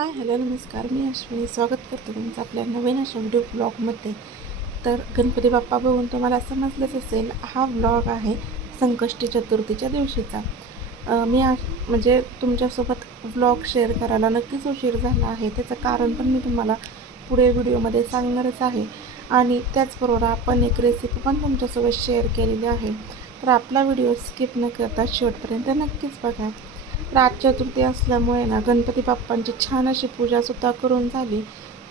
Hi hello नमस्कार, मी अश्विनी स्वागत करतो तुमचं आपल्या नवीन अशा व्हिडिओ ब्लॉगमध्ये. तर गणपती बाप्पा बघून तुम्हाला समजलंच असेल, हा ब्लॉग आहे संकष्टी चतुर्थीच्या दिवशीचा. मी म्हणजे तुमच्यासोबत ब्लॉग शेअर करायला नक्कीच उशीर झाला आहे. त्याचं कारण पण मी तुम्हाला पुढे व्हिडिओमध्ये सांगणारच आहे. आणि त्याचबरोबर आपण एक रेसिपी पण तुमच्यासोबत शेअर केलेली आहे. तर आपला व्हिडिओ स्किप न करता शेवटपर्यंत नक्कीच बघा. रात चतुर्थी असल्यामुळे ना गणपती बाप्पांची छान अशी पूजासुद्धा करून झाली.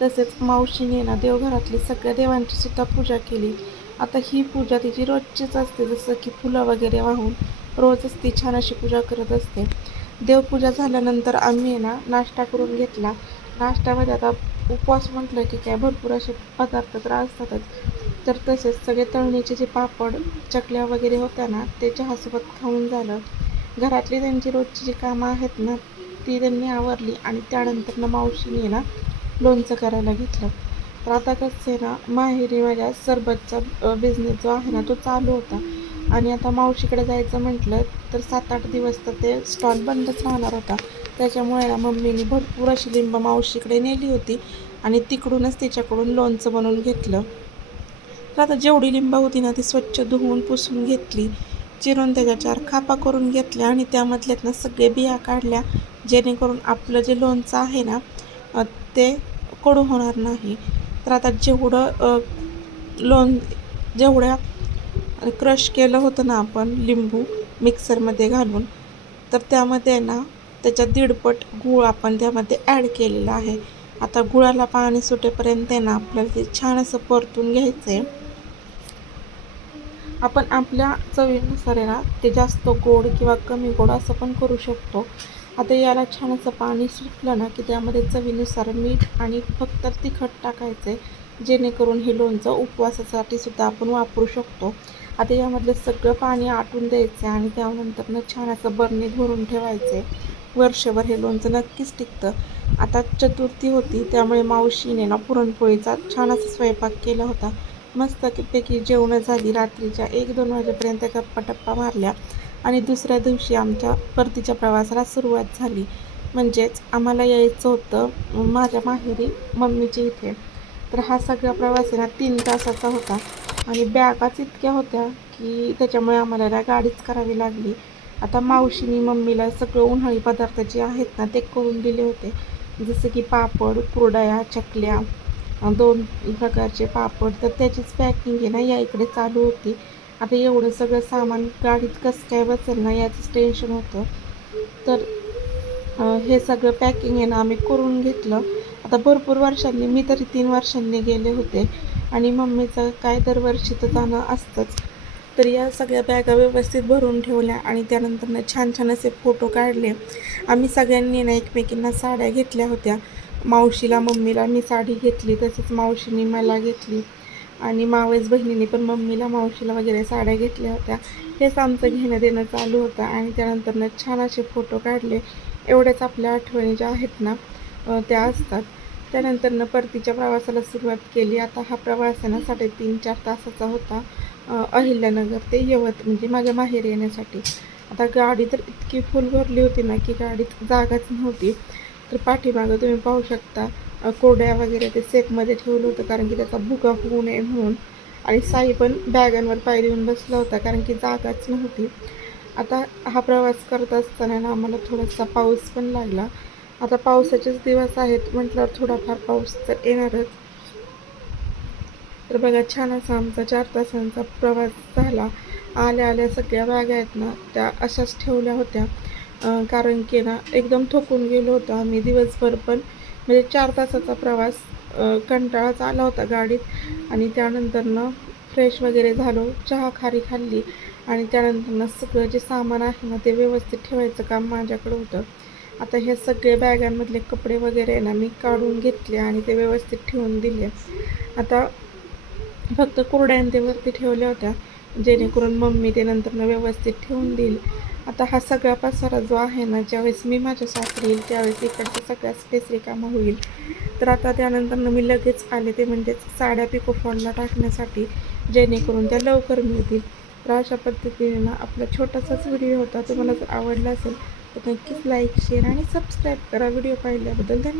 तसेच मावशीने ना देवघरातली सगळ्या देवांची सुद्धा पूजा केली. आता ही पूजा तिची रोजचीच असते, जसं की फुलं वगैरे वाहून रोजच ती छान अशी पूजा करत असते. देवपूजा झाल्यानंतर आम्ही ना नाश्ता करून घेतला. नाश्त्यामध्ये आता उपवास म्हटलं की काय भरपूर असे पदार्थ तर असतातच. तर तसेच सगळे तळणीचे जे पापड चकल्या वगैरे होत्या ना, ते चहासोबत खाऊन झालं. घरातली त्यांची रोजची जी कामं आहेत ना, ती त्यांनी आवरली आणि त्यानंतर मावशीने ना लोणचं करायला घेतलं. तर आता कसं आहे ना, माहेरी माझ्या सरबतचा बिझनेस जो आहे ना तो चालू होता. आणि आता मावशीकडे जायचं म्हटलं तर 7-8 दिवस तर ते स्टॉल बंदच राहणार होता. त्याच्यामुळे ना मम्मीने भरपूर अशी लिंब मावशीकडे नेली होती आणि तिकडूनच तिच्याकडून लोणचं बनवून घेतलं. तर आता जेवढी लिंब होती ना ती स्वच्छ धुवून पुसून घेतली, चिरून त्याच्या 4 खापा करून घेतल्या आणि त्यामधल्यात ना सगळे बिया काढल्या, जेणेकरून आपलं जे लोणचं आहे ना अ, ते कडू होणार नाही. तर आता जेवढ्या क्रश केलं होतं ना आपण लिंबू मिक्सरमध्ये घालून, तर त्यामध्ये ना त्याच्या दीडपट गूळ आपण त्यामध्ये ॲड केलेला आहे. आता गुळाला पाणी सुटेपर्यंत आहे ना आपल्याला ते छान असं परतून घ्यायचं आहे. आपण आपल्या चवीनुसार आहे ना ते जास्त गोड किंवा कमी गोड असं पण करू शकतो. आता याला छान असं पाणी सुटलं ना की त्यामध्ये चवीनुसार मीठ आणि फक्त तिखट टाकायचं आहे, जेणेकरून हे लोणचं उपवासासाठी सुद्धा आपण वापरू शकतो. आता यामधलं सगळं पाणी आटून द्यायचं आहे आणि त्यानंतर छान असं बरणीत भरून ठेवायचं आहे. वर्षभर हे लोणचं नक्कीच टिकतं. आता चतुर्थी होती त्यामुळे मावशीने ना पुरणपोळीचा छान असा स्वयंपाक केला होता. मस्तपैकी जेवणं झाली. रात्रीच्या 1-2 वाजेपर्यंत गप्पा-टप्पा मारल्या आणि दुसऱ्या दिवशी आमच्या परतीच्या प्रवासाला सुरुवात झाली. म्हणजेच आम्हाला यायचं होतं माझ्या माहेरी मम्मीच्या इथे. तर हा सगळा प्रवास आहे ना 3 तासाचा होता आणि बॅगाच इतक्या होत्या की त्याच्यामुळे आम्हाला ना गाडीच करावी लागली. आता मावशीनी मम्मीला सगळं उन्हाळी पदार्थ जे आहेत ना ते करून दिले होते. जसं की पापड, कुरडया, चकल्या, 2 प्रकारचे पापड. तर त्याचीच पॅकिंग आहे ना या इकडे चालू होती. आता एवढं सगळं सामान गाडीत कसं काय बसेल ना याचंच टेन्शन होतं. तर हे सगळं पॅकिंग आहे ना आम्ही करून घेतलं. आता भरपूर वर्षांनी, मी तरी 3 वर्षांनी गेले होते आणि मम्मीचं काय दरवर्षी तर जाणं असतंच. तर या सगळ्या बॅगा व्यवस्थित भरून ठेवल्या आणि त्यानंतर छान छान असे फोटो काढले. आम्ही सगळ्यांनी ना एकमेकींना साड्या घेतल्या होत्या. मावशीला मम्मीला मी साडी घेतली, तसेच मावशीने मला घेतली आणि मावस बहिणीने पण मम्मीला मावशीला वगैरे साड्या घेतल्या होत्या. हेच आमचं घेणं देणं चालू होतं आणि त्यानंतर छान असे फोटो काढले. एवढ्याच आपल्या आठवणी ज्या आहेत ना त्या असतात. त्यानंतर परतीच्या प्रवासाला सुरुवात केली. आता हा प्रवास आहे ना 3.5-4 तासाचा होता, अहिल्यानगर ते यवत म्हणजे माझ्या माहेरी येण्यासाठी. आता गाडी तर इतकी फुल भरली होती ना की गाडीत जागाच नव्हती. तर पाठीमागं तुम्ही पाहू शकता कोरड्या वगैरे ते सेफमध्ये ठेवलं होतं, कारण की त्याचा भुगा होऊ नये म्हणून. आणि साई पण बॅगांवर पाय देऊन बसला होता, कारण की जागाच नव्हती. आता हा प्रवास करत असताना ना आम्हाला थोडासा पाऊस पण लागला. आता पावसाचेच दिवस आहेत म्हटल्यावर थोडाफार पाऊस तर येणारच. तर बघा छान असा आमचा 4 तासांचा प्रवास झाला. आल्या आल्या सगळ्या बॅगा आहेत ना त्या अशाच ठेवल्या होत्या, कारण की ना एकदम थकून गेलो होतो आम्ही दिवसभर पण. म्हणजे 4 तासाचा प्रवास, कंटाळाच आला होता गाडीत. आणि त्यानंतर फ्रेश वगैरे झालो, चहा खारी खाल्ली आणि त्यानंतर सगळं जे सामान आहे ना ते व्यवस्थित ठेवायचं काम माझ्याकडं होतं. आता हे सगळे बॅगांमधले कपडे वगैरे ना मी काढून घेतले आणि ते व्यवस्थित ठेवून दिले. आता फक्त कुरड्या ते वरती ठेवल्या होत्या, जेणेकरून मम्मी ते नंतर व्यवस्थित ठेवून देईल. आता हा सगळा पसारा जो आहे ना, ज्यावेळेस मी माझ्या सासरी येईल त्यावेळेस इकडच्या सगळ्या स्पेस रिकामं होईल. तर आता त्यानंतर मी लगेच आले, ते म्हणजेच साड्या पिको फॉलला टाकण्यासाठी, जेणेकरून त्या लवकर मिळतील. तर अशा पद्धतीने ना आपला छोटासाच व्हिडिओ होता. तुम्हाला जर आवडला असेल तर नक्कीच लाईक, शेअर आणि सबस्क्राईब करा. व्हिडिओ पाहिल्याबद्दल धन्यवाद.